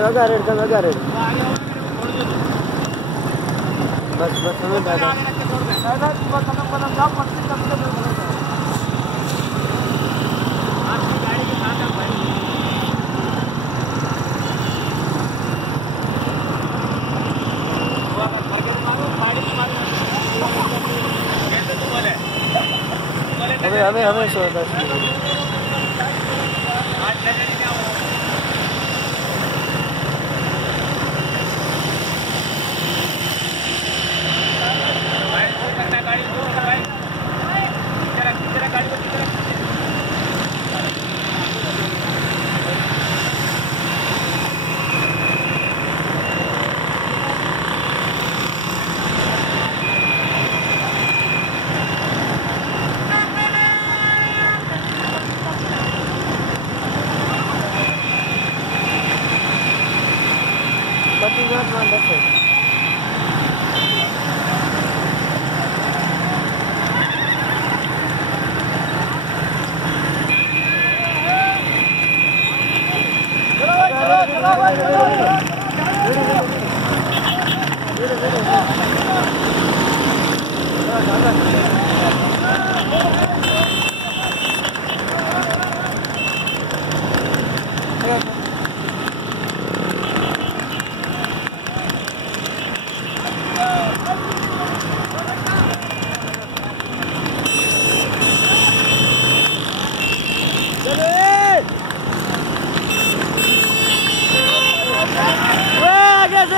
लगा red bus हमें बैठा हमें सोचा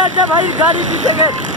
अच्छा भाई गाड़ी पीछे गए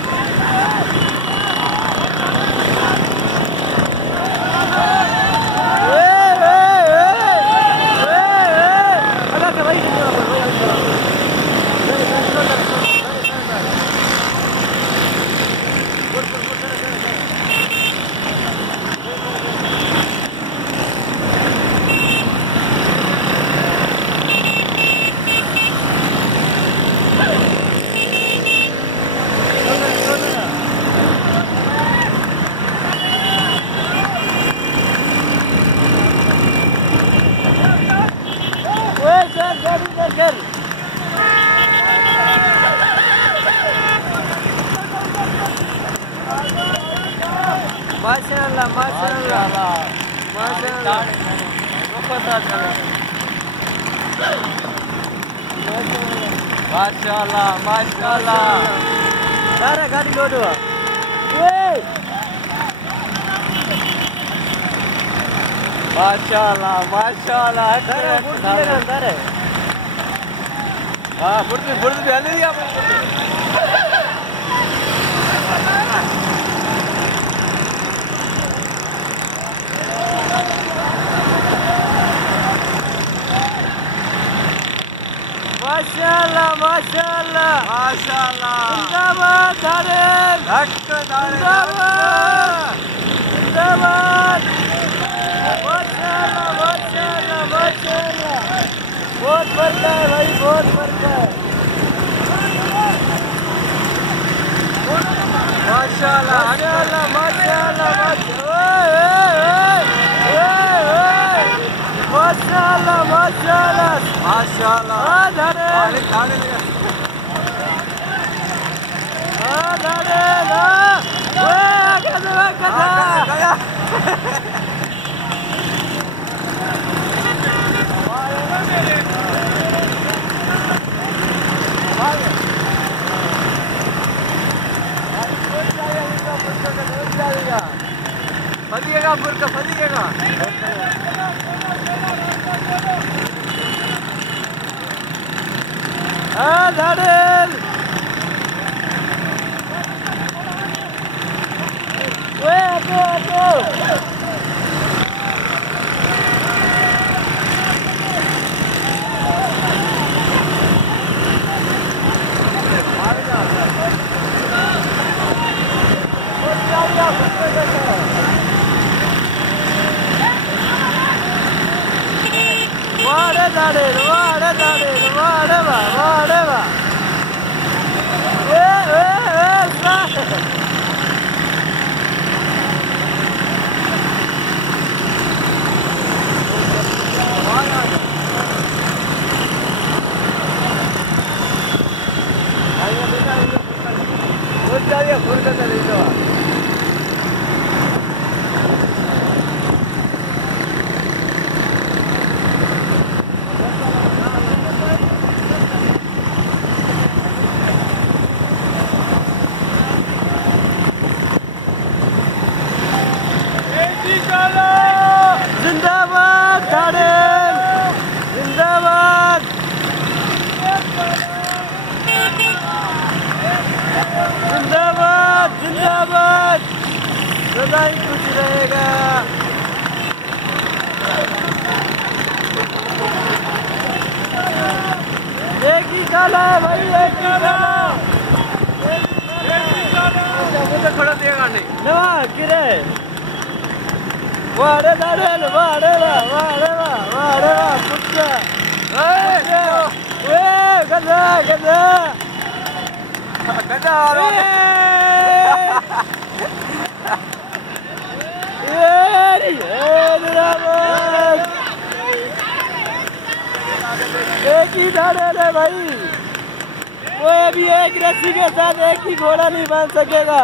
माशाल्लाह सारा गाड़ी लोड हुआ माशाल्लाह अंदर है हाँ फुर्ती भी दिया माशाल्लाह जिंदाबाद धारेल जिंदाबाद माशाल्लाह बहुत बढ़ता है भाई बहुत बढ़ता है माशाल्लाह फंसिएगा फुर्का फंसिएगा धारेल जिंदाबाद जिंदाबाद, सदा ही खुश रहेगा। एक ही साल है भाई, एक ही साल। खड़ा देगा नहीं नवा किरे वाड़े दाड़े वाड़े वाड़े वाड़े पुट्टा ए गधा गधा गधा आ रहा है। एक ही दाड़े है भाई, कोई भी एक रस्सी के साथ एक ही घोड़ा नहीं बांध सकेगा।